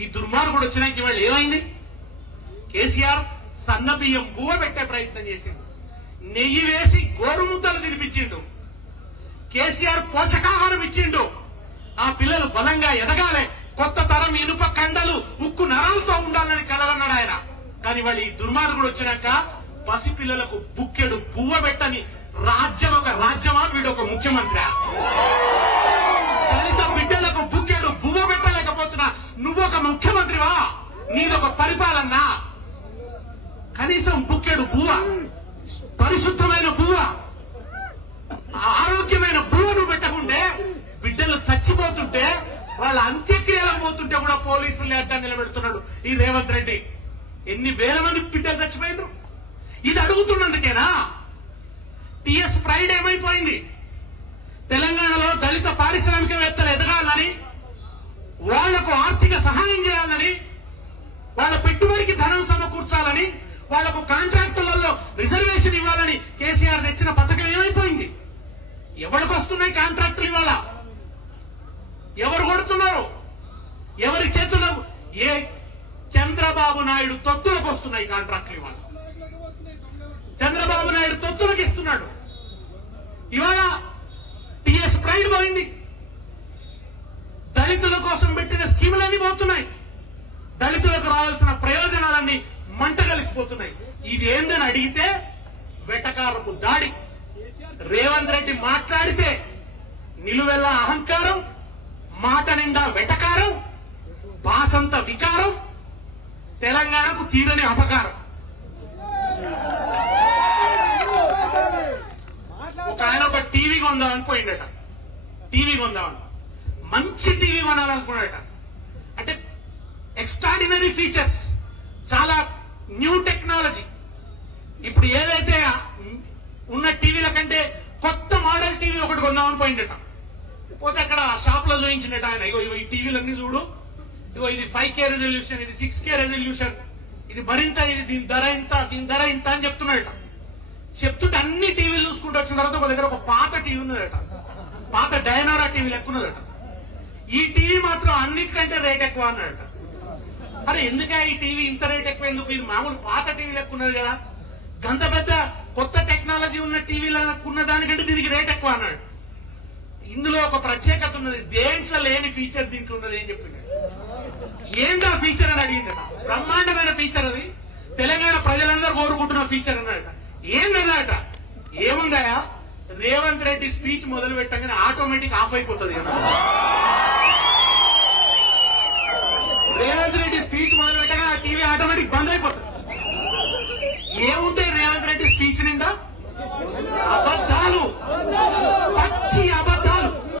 ఈ దుర్మార్గుడు వచ్చినాక ఇవాళ ఏమైంది? కేసీఆర్ సన్న బియ్యం బువ్వ పెట్టే ప్రయత్నం చేసిండు, నెయ్యి వేసి గోరుముద్దలు తినిపించిండు, కేసీఆర్ పోషకాహారం ఇచ్చిండు. ఆ పిల్లలు బలంగా ఎదగాలి, కొత్త తరం ఇనుప కండలు ఉక్కు నరాలతో ఉండాలని కలగన్నాడు ఆయన. కానీ వాళ్ళు ఈ దుర్మార్గుడు వచ్చినాక పసిపిల్లలకు బుక్కెడు బువ్వ పెట్టని రాజ్యం ఒక రాజ్యమా, వీడు ఒక ముఖ్యమంత్రి? దళిత బిడ్డలకు బుక్కెడు బువ్వ పెట్టలేకపోతున్నా నువ్వు ఒక ముఖ్యమంత్రివా? నీదొక పరిపాలన? కనీసం బుక్కెడు బువ్వ, పరిశుద్ధమైన బువ్వ, ఆరోగ్యమైన బువ్వ నువ్వు పెట్టకుంటే, బిడ్డలు చచ్చిపోతుంటే వాళ్ళ అంత్యక్రియలకు పోతుంటే కూడా పోలీసులు అడ్డా నిలబెడుతున్నాడు ఈ రేవంత్ రెడ్డి. ఎన్ని వేల మంది బిడ్డలు చచ్చిపోయినారు? ఇది అడుగుతున్నందుకేనా? టిఎస్ ప్రైడ్ ఏమైపోయింది? తెలంగాణలో దళిత పారిశ్రామికవేత్తలు ఎదగాలని, వాళ్లకు ఆర్థిక సహాయం చేయాలని, వాళ్ళ పెట్టుబడికి ధనం సమకూర్చాలని, వాళ్లకు కాంట్రాక్టులలో రిజర్వేషన్ ఇవ్వాలని కేసీఆర్ తెచ్చిన పథకం ఏమైపోయింది? ఎవరికి వస్తున్నాయి కాంట్రాక్టులు? ఇవాళ ఎవరు కొడుతున్నారు? ఎవరి చేతుల్లో? ఏ చంద్రబాబు నాయుడు తొత్తులకు వస్తున్నాయి కాంట్రాక్టులు. ఇవాళ చంద్రబాబు నాయుడు తొత్తులకు ఇస్తున్నాడు. ఇవాళ టిఎస్ ప్రైడ్ పోయింది, దళితుల కోసం పెట్టిన స్కీములన్నీ పోతున్నాయి, దళితులకు రావాల్సిన ప్రయోజనాలన్నీ మంట కలిసిపోతున్నాయి. ఇది ఏందని అడిగితే వెటకారపు దాడి. రేవంత్ రెడ్డి మాట్లాడితే నిలువెల్ల అహంకారం, మాట నిండా వెటకారం, భాషంత వికారం, తెలంగాణకు తీరని అపకారం. ఒక ఆయన ఒక టీవీ కొందామని పోయిందట, టీవీ కొందామని, మంచి టీవీ కొనాలనుకున్నాడట. అంటే ఎక్స్ట్రాడినరీ ఫీచర్స్, చాలా న్యూ టెక్నాలజీ. ఇప్పుడు ఏదైతే ఉన్న టీవీల కంటే కొత్త మోడల్ టీవీ ఒకటి కొందామని పోయిందట. పోతే అక్కడ షాప్ లో చూపించినట్టు ఆయన, ఇగో ఈ టీవీలన్నీ చూడు, ఇగో ఇది 5K రెజల్యూషన్, ఇది 6K రెజల్యూషన్, ఇది మరింత, ఇది దీని ధర ఇంత, దీని ధర ఇంత అని చెప్తున్నాడట. చెప్తుంటే అన్ని టీవీలు చూసుకుంటూ వచ్చిన తర్వాత ఒక దగ్గర ఒక పాత టీవీ ఉన్నదట, పాత డైనోరా టీవీ లెక్కున్నదట. ఈ టీవీ మాత్రం అన్నిటికంటే రేట్ ఎక్కువ అన్నాడట. అరే ఎందుకే ఈ టీవీ ఇంత రేట్ ఎక్కువ ఎందుకు? ఇది మామూలు పాత టీవీ లెక్కున్నది కదా, గంత పెద్ద కొత్త టెక్నాలజీ ఉన్న టీవీలకున్న దానికంటే దీనికి రేట్ ఎక్కువ అన్నాడు. ఇందులో ఒక ప్రత్యేకత ఉన్నది, దేంట్లో లేని ఫీచర్ దీంట్లో ఉన్నది ఏం చెప్పింది. ఏంటా ఫీచర్ అని అడిగిందట. బ్రహ్మాండమైన ఫీచర్ అది, తెలంగాణ ప్రజలందరూ కోరుకుంటున్న ఫీచర్ అన్నాడట. ఏంటన్నాడట? ఏముందా, రేవంత్ రెడ్డి స్పీచ్ మొదలు పెట్టగానే ఆటోమేటిక్ ఆఫ్ అయిపోతుంది కదా.